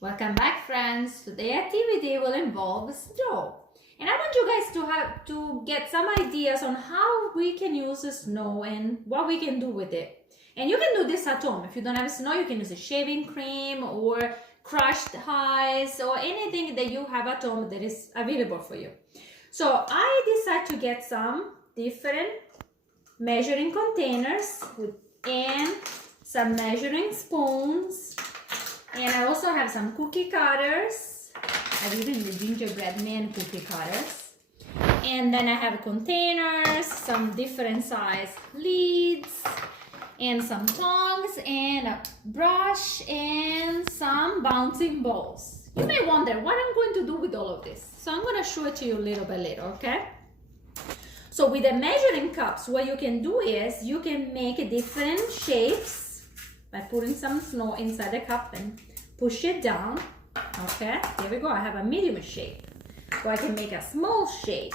Welcome back, friends. Today's activity will involve snow. And I want you guys to get some ideas on how we can use the snow and what we can do with it. And you can do this at home. If you don't have snow, you can use a shaving cream or crushed ice or anything that you have at home that is available for you. So I decided to get some different measuring containers and some measuring spoons. And I also have some cookie cutters. I have even the gingerbread man cookie cutters. And then I have containers, some different size lids, and some tongs, and a brush, and some bouncing balls. You may wonder what I'm going to do with all of this. So I'm going to show it to you a little bit later, okay? So with the measuring cups, what you can do is you can make different shapes by putting some snow inside the cup and push it down. Okay, here we go. I have a medium shape. So I can make a small shape.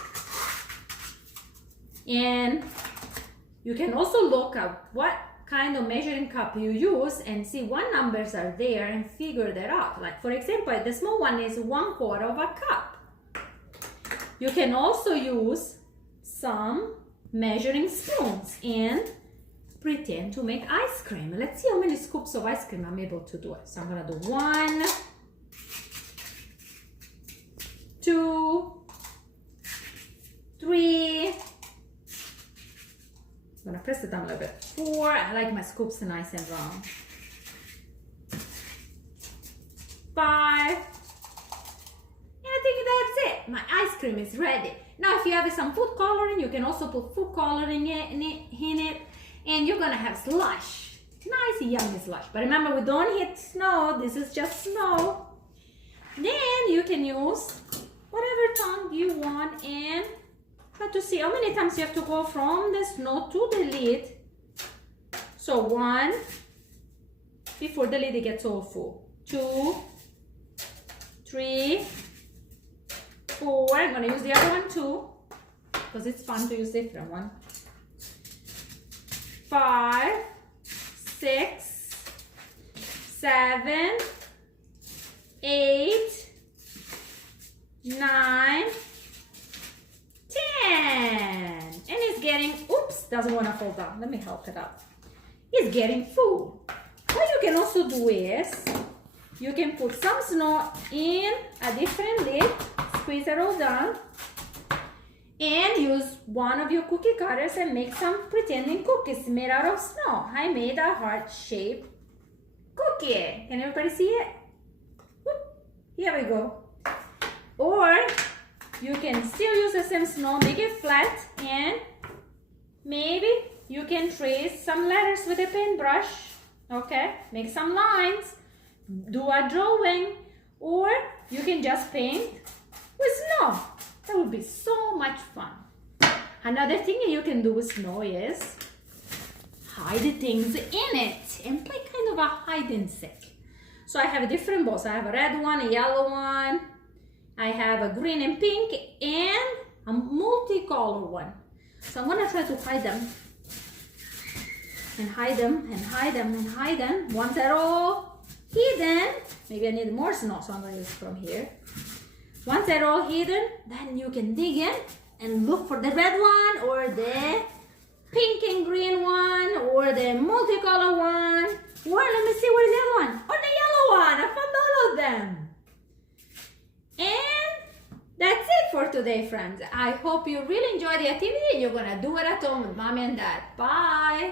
And you can also look at what kind of measuring cup you use and see what numbers are there and figure that out. Like for example, the small one is 1/4 of a cup. You can also use some measuring spoons and pretend to make ice cream. Let's see how many scoops of ice cream I'm able to do it. So I'm gonna do 1, 2, 3. I'm gonna press it down a little bit. 4. I like my scoops nice and round. 5. And I think that's it. My ice cream is ready. Now if you have some food coloring, you can also put food coloring in it. And you're gonna have slush. Nice yummy slush. But remember, we don't hit snow. This is just snow. Then you can use whatever tongue you want and try to see how many times you have to go from the snow to the lid. So 1, before the lid gets all full. 2, 3, 4. I'm gonna use the other one too, because it's fun to use different one. 5, 6, 7, 8, 9, 10. And it's getting, oops, doesn't want to fall down. Let me help it out. It's getting full. What you can also do is, you can put some snow in a different lid, squeeze it all down, and use one of your cookie cutters and make some pretending cookies made out of snow. I made a heart-shaped cookie. Can everybody see it? Whoop. Here we go. Or you can still use the same snow, make it flat, and maybe you can trace some letters with a paintbrush. Okay, make some lines, do a drawing, or you can just paint with snow. That would be so much fun. Another thing you can do with snow is hide things in it and play kind of a hide and seek. So I have different balls. I have a red one, a yellow one. I have a green and pink and a multicolor one. So I'm gonna try to hide them. And hide them and hide them and hide them. Once they're all hidden, maybe I need more snow, so I'm gonna use it from here. Once they're all hidden, then you can dig in and look for the red one or the pink and green one or the multicolor one. Or let me see, where's the other one? Or the yellow one. I found all of them. And that's it for today, friends. I hope you really enjoyed the activity and you're gonna do it at home with mommy and dad. Bye.